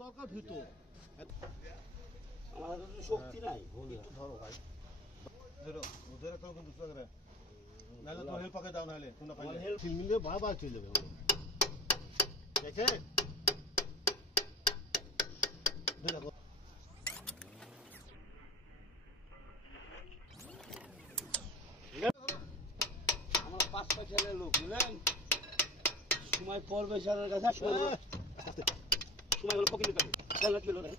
দরকার ভিতর আমার হাতে তো শক্তি নাই একটু ধরো ভাই ধরো ধরে তো কিন্তু করে নাহলে তো হেল্প পাকে দাও নাহলে তোমরা পাইলে হেল্প মিলে বারবার চলে যাবে দেখে দেখো আমার 5-6 ছেলের লোক বুঝলেন সময় পড়বে স্যারের কাছে সময় হলো পকিনি পাবে তাহলে কি হলো রে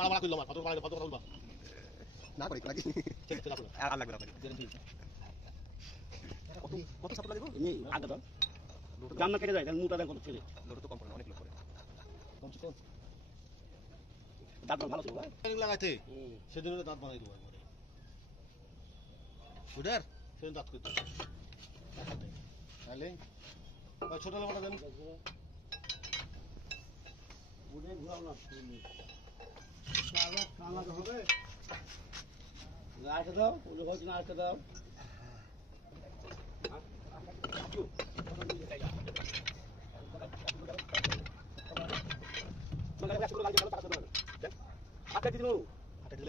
বাবা কইলো আমার কত বলবা না করে নাকি ঠিক আছে আর লাগবে না কত সাপোর্ট লাগবে এই আগে দাও জামনা কেটে যায় মুটা দেন কত ছেলে লোড তো কম পড়ে অনেক লোক পড়ে কম দাঁত ভালো ছিল ভাই ট্রেনিং লাগাইতে সেদিন দাঁত বানাই দেবো একবারে বুঝার সেদিন দাঁত করতে তাহলে ছোট লোকটা দেন বুড়ে ঘুরাও না কালা হবে আটকে দাও ওগুলো হচ্ছে না আটকে দাও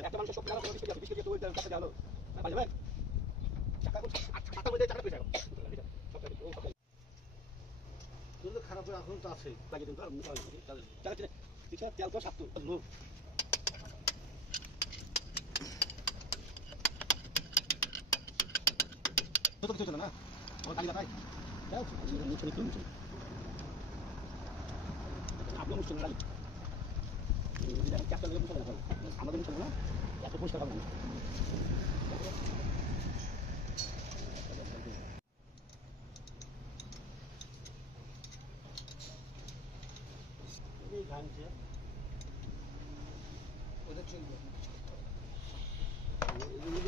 একটা মানুষ সব খারাপ এখন তো আছে তেল তো সাত লোক তো কিছু না আমার কালি ভাই যাও মুছে নিতে মুছে আপনার মুছে না চারটা লেগে মুছে না আমাদের মুছে না এত পয়সা পাবো না এই গানছে ওটা চলবে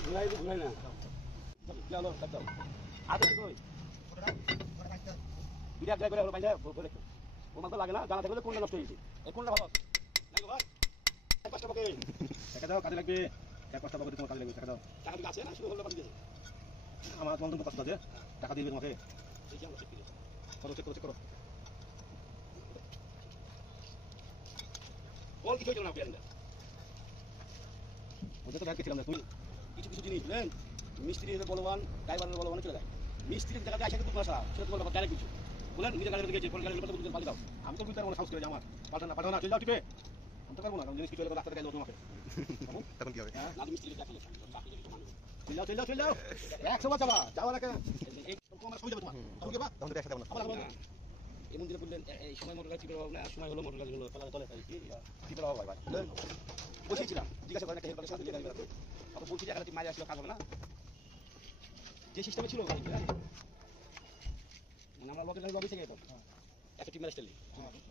ঘুরাই না চলো দাও আগে কই বিরাট জায়গা করে হলো পাইলে বলে ও মাথা লাগে না জানা থাকলে কোনটা নষ্ট হয়েছে এই কোনটা ভালো নাই গো ভাই এক পাঁচটা বকে টাকা দাও কাজে লাগবে এক পাঁচটা বকে তোমার কাজে লাগবে টাকা দাও টাকা দিকে আছে না শুরু হলো বাকি আমার তোমার কষ্ট আছে টাকা দিবে তোমাকে এই যে আমরা চেক করো কোন কিছু হইল না প্ল্যান ওদের তো ব্যাগ ছিলাম না তুমি কিছু জিনিস বুঝলেন মিস্ত্রি বলবান ড্রাইভারের বলবান চলে যায় মিস্ত্রির দেখা যায় কিন্তু তোমার সেটা তোমার ডাইরেক্ট কিছু বলেন নিজের গাড়ি গেছে কোন গাড়ি পাল্টে দাও আমি তো বুঝতে পারবো না সাহস করে আমার পাল্টানো না চলে যাও টিপে আমি তো পারবো না জিনিস কিছু রাস্তাতে গেলে তোমাকে তখন কি হবে না মিস্ত্রি চলে যাও 100 বার যাওয়ার আগে এই তোমার সই যাবে তোমার ওকে বা তখন তো একসাথে না এই মন্দিরে বললেন এই সময় মোটর গাছ টিপে না সময় হলো মোটর গাছ হলো তলা তলে টিপে ভাই ভাই বসেছিলাম জিজ্ঞাসা করেন একটা হেল্পারের সাথে গাড়ি বেরোতে অত বলছি যে এখানে মাঝে আসলে কাজ হবে না যে সিস্টেমে ছিল গাড়ি মানে আমরা লোকের গাড়ি থেকে যেতাম একটা টিম ম্যানেজ